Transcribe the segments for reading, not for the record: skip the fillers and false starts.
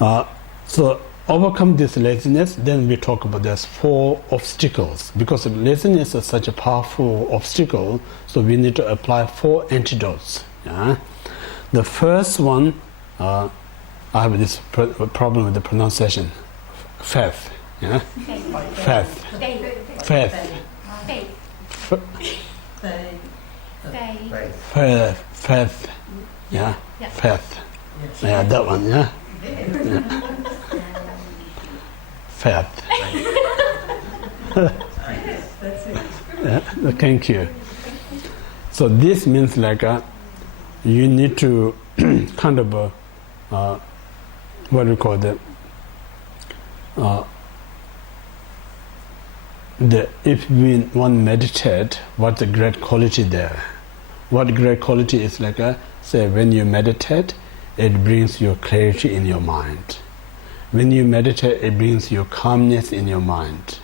So overcome this laziness, then we talk about there's 4 obstacles. Because laziness is such a powerful obstacle, so we need to apply 4 antidotes. Yeah? The first one, I have this problem with the pronunciation. Faith. Yeah? Faith. Faith. Faith. Yeah? Faith. Yeah, that one, yeah? Faith. Yeah, thank you. So this means like you need to kind of what do you call if one meditate, what's the great quality there? What great quality is like say when you meditate, it brings you clarity in your mind. When you meditate, it brings you calmness in your mind.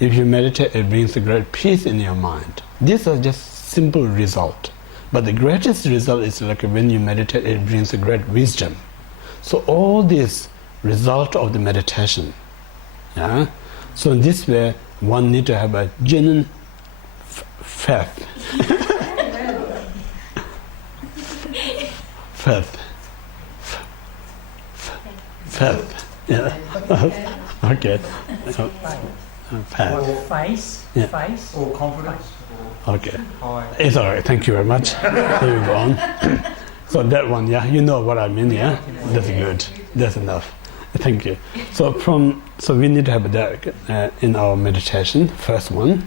If you meditate, it brings a great peace in your mind. These are just simple result. But the greatest result is like when you meditate, it brings a great wisdom. So all this result of the meditation. Yeah? So in this way, one need to have a genuine faith. Faith. Faith. Yeah. Okay. Or face. Yeah. Face. Or confidence. Okay. It's all right. Thank you very much. Moving on. So that one, yeah, you know what I mean, yeah? That's good. That's enough. Thank you. So we need to have that in our meditation. First one,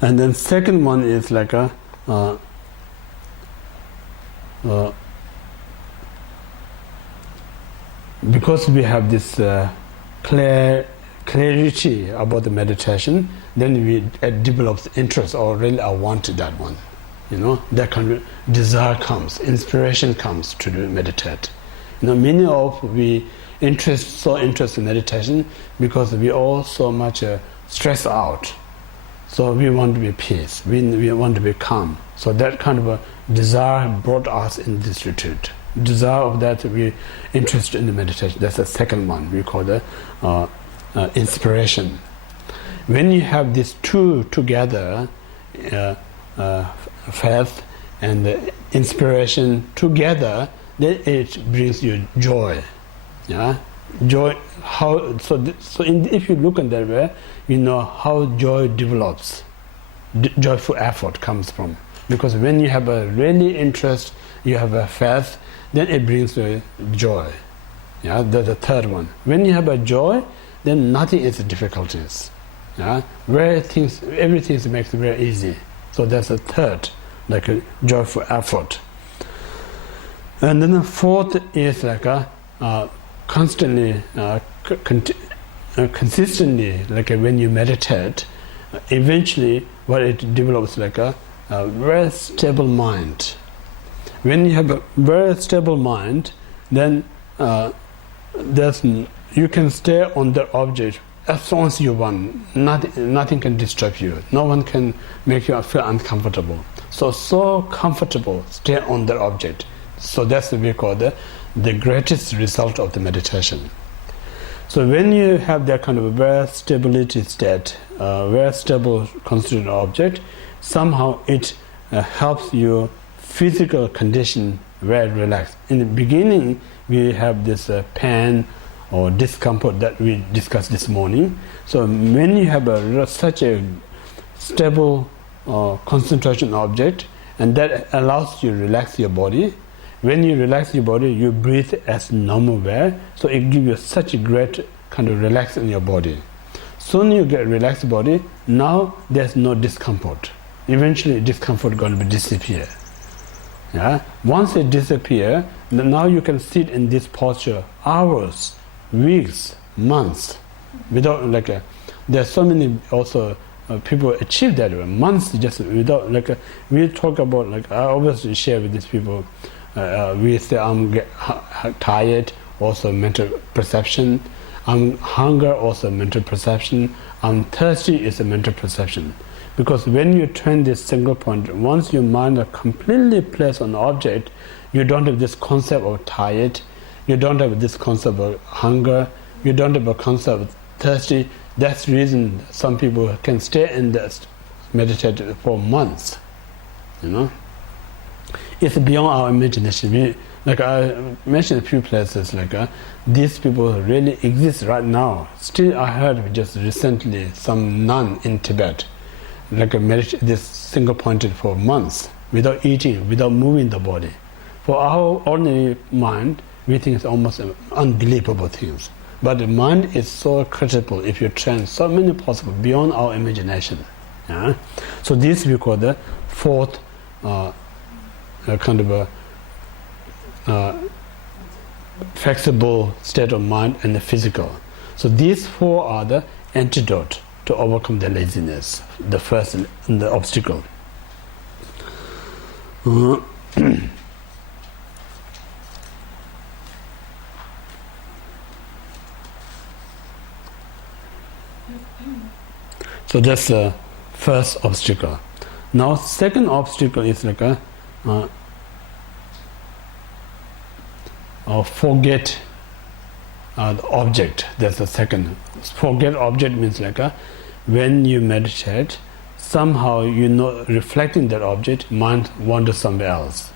and then second one is like because we have this clarity about the meditation, then we develop interest, or really I want that one. You know, that kind of desire comes, inspiration comes to meditate. You know, many of we so interested in meditation because we all so much stressed out. So we want to be peace, we want to be calm. So that kind of a desire brought us in this retreat. Desire of that we interested in the meditation. That's the second one we call the inspiration. When you have these two together, faith and the inspiration together, then it brings you joy. Yeah, joy. How so? If you look in that way, you know how joy develops. Joyful effort comes from, because when you have a really interest, you have a faith, then it brings you joy. Yeah, that's the third one. When you have a joy, then nothing is difficulties. Yeah, everything makes it very easy. So that's the third, like a joyful effort. And then the fourth is like a constantly, consistently, like when you meditate, eventually what it develops like a very stable mind. When you have a very stable mind, then you can stay on the object as long as you want. Nothing can disturb you. No one can make you feel uncomfortable. So comfortable, stay on the object. So that's what we call the greatest result of the meditation. So when you have that kind of a very stability state, very stable constituent object, somehow it helps your physical condition very relaxed. In the beginning, we have this pain or discomfort that we discussed this morning. So when you have such a stable concentration object, and that allows you to relax your body. When you relax your body, you breathe as normal way, so it gives you such a great kind of relax in your body. Soon you get relaxed body, now there's no discomfort. Eventually discomfort is going to disappear. Yeah? Once it disappears, now you can sit in this posture hours, weeks, months, without there's so many also people achieve that months just without we talk about I always share with these people. We say I'm tired, also mental perception. I'm hunger, also mental perception. I'm thirsty is a mental perception. Because when you train this single point, once your mind is completely placed on the object, you don't have this concept of tired, you don't have this concept of hunger, you don't have a concept of thirsty. That's the reason some people can stay in that meditate for months. It's beyond our imagination. Like I mentioned a few places, these people really exist right now. Still, I heard just recently some nun in Tibet, this single pointed for months without eating, without moving the body. For our ordinary mind, we think it's almost unbelievable things. But the mind is so critical if you train so many possible beyond our imagination. Yeah? So this we call the fourth kind of a flexible state of mind and the physical. So these four are the antidote to overcome the laziness, the first and the obstacle. So that's the first obstacle. Now, second obstacle is forget the object. That's the second. Forget object means when you meditate, somehow reflecting that object, mind wanders somewhere else.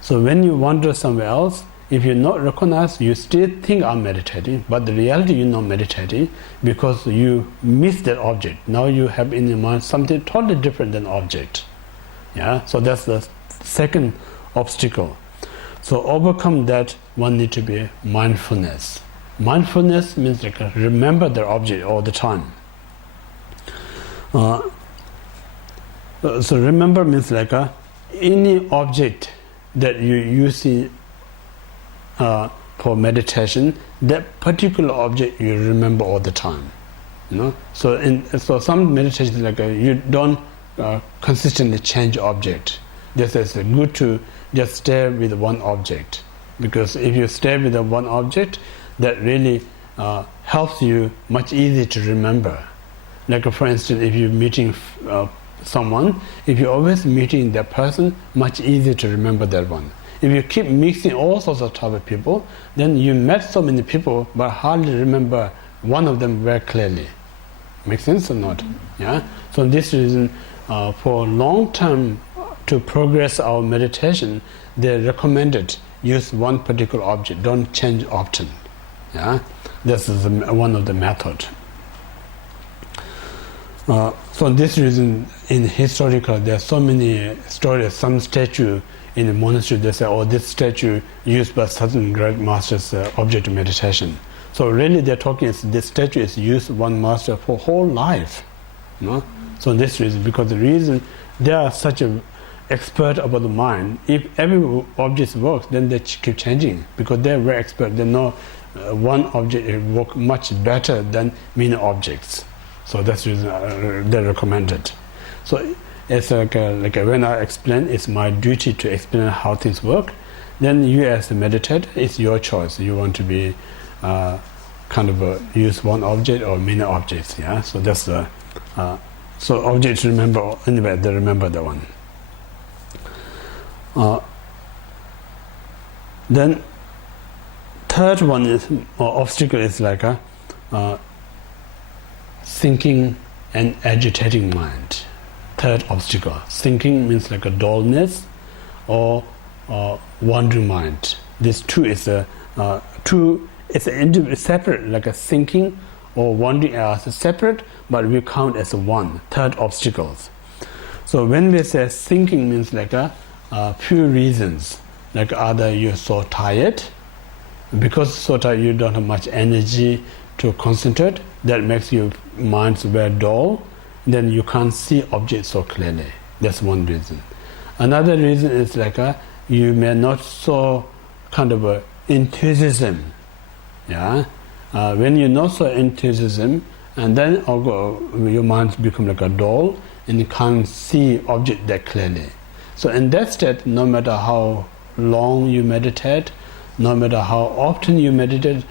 So when you wander somewhere else, if you're not recognized, you still think I'm meditating, but the reality you're not meditating because you miss that object. Now you have in your mind something totally different than object. Yeah, so that's the second obstacle. So overcome that, one need to be mindfulness. Mindfulness means remember the object all the time. So remember means any object that you using for meditation, that particular object you remember all the time. So some meditations you don't consistently change object. This is good to just stay with one object, because if you stay with the one object, that really helps you much easier to remember. For instance, if you're meeting someone, if you're always meeting that person, much easier to remember that one. If you keep mixing all sorts of type of people, then you met so many people but hardly remember one of them very clearly. Make sense or not? Yeah. So this reason, for long term to progress our meditation, they recommended use one particular object. Don't change often. Yeah. This is one of the method. For this reason, in historical, there are so many stories. Some statue in the monastery, they say, "Oh, this statue used by certain great masters object of meditation." So really, they're talking this statue is used one master for whole life. So this reason, because the reason they are such an expert about the mind. If every object works, then they keep changing because they're very expert. They know one object works much better than many objects. So that's the reason they recommend it. So it's like when I explain, it's my duty to explain how things work. Then you as a meditator, it's your choice. You want to be use one object or many objects. Yeah. So that's so objects remember anyway. They remember the one. Then third one is obstacle is thinking and agitating mind. Third obstacle. Thinking means a dullness or wandering mind. This two is it's separate, like a thinking or wandering as separate, but we count as one. Third obstacles. So when we say thinking means a few reasons, either you're so tired, because so tired you don't have much energy to concentrate, that makes your mind very dull, then you can't see objects so clearly. That's one reason. Another reason is you may not so enthusiasm. Yeah, when you're not so enthusiasm, and then your mind becomes dull, and you can't see object that clearly. So in that state, no matter how long you meditate, no matter how often you meditate,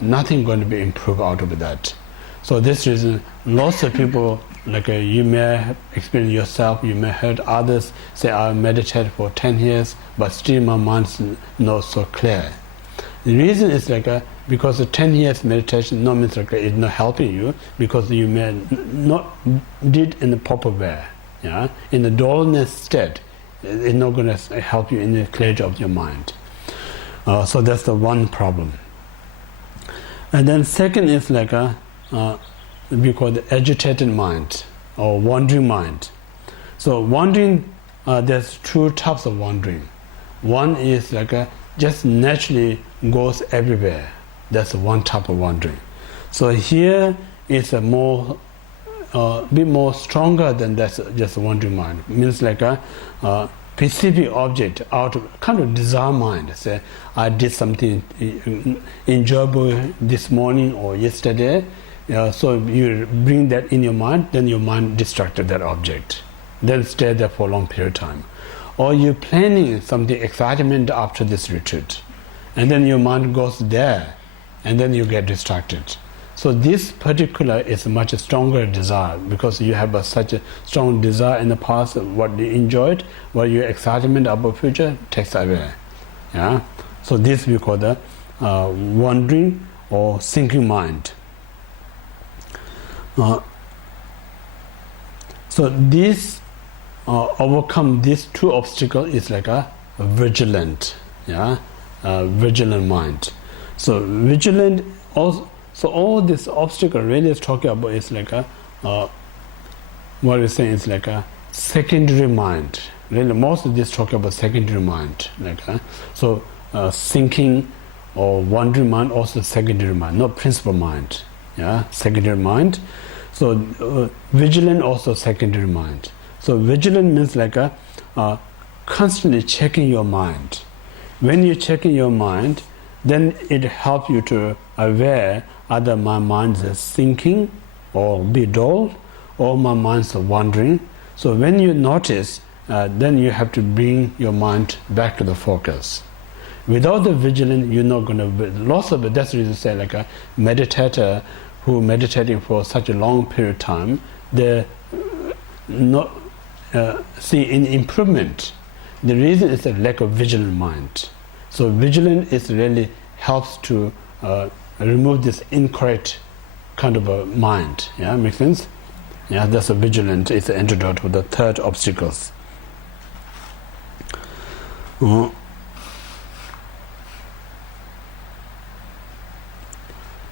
nothing going to be improved out of that. So this reason, lots of people, you may have experienced yourself, you may have heard others say, I meditate for 10 years, but still my mind's not so clear. The reason is because the 10 years meditation no means it's not helping you because you may not did in the proper way. Yeah, in the dullness state, it's not going to help you in the clarity of your mind. So that's the one problem. And then second is we call the agitated mind or wandering mind. So wandering, there's two types of wandering. One is just naturally goes everywhere. That's one type of wandering. So here is a bit more stronger than that's just a wandering mind. It means a specific object out of kind of desire mind. Say, I did something enjoyable this morning or yesterday. So you bring that in your mind, then your mind distracted that object. Then stay there for a long period of time. Or you're planning something excitement after this retreat, and then your mind goes there, and then you get distracted. So this particular is a much stronger desire because you have such a strong desire in the past, what you enjoyed, what your excitement about future takes away. Yeah. So this we call the wandering or sinking mind. So this overcome these two obstacles is a vigilant, vigilant mind. So vigilant also. So all this obstacle really is talking about is what we're saying is a secondary mind. Really, most of this talking about secondary mind. So thinking or wandering mind also secondary mind, not principal mind. Yeah, secondary mind. So vigilant also secondary mind. So vigilant means constantly checking your mind. When you're checking your mind, then it helps you to aware either my mind is thinking or be dull, or my mind's wandering. So when you notice, then you have to bring your mind back to the focus. Without the vigilance, you're not going to loss of it. That's the reason to say a meditator who meditating for such a long period of time, they're not see any improvement. The reason is the lack of vigilant mind. So vigilance is really helps to remove this incorrect kind of a mind. Yeah, make sense? Yeah, that's a vigilant. It's the antidote for the third obstacles.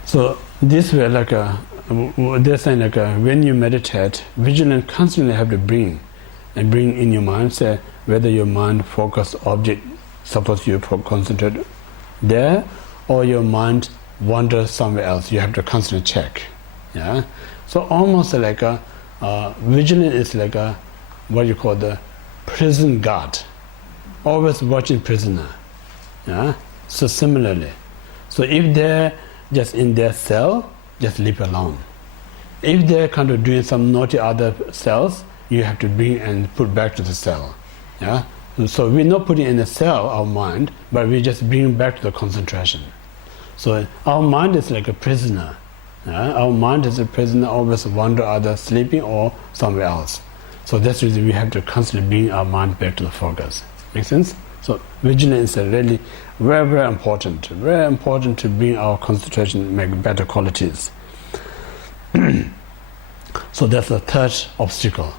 So this way, they're saying when you meditate, vigilance constantly have to bring in your mind. Say whether your mind focus object, suppose you concentrate there, or your mind wanders somewhere else. You have to constantly check. Yeah. So almost vigilance is what you call the prison guard, always watching prisoner. Yeah. So similarly, so if they're just in their cell, just leave alone. If they're kind of doing some naughty other cells, you have to bring and put back to the cell. Yeah. So we're not putting in a cell our mind, but we just bring back to the concentration. So our mind is like a prisoner. Our mind is a prisoner, always wander either sleeping or somewhere else. So that's the reason we have to constantly bring our mind back to the focus. Make sense? So vigilance is really very, very important to bring our concentration, make better qualities. So that's the third obstacle.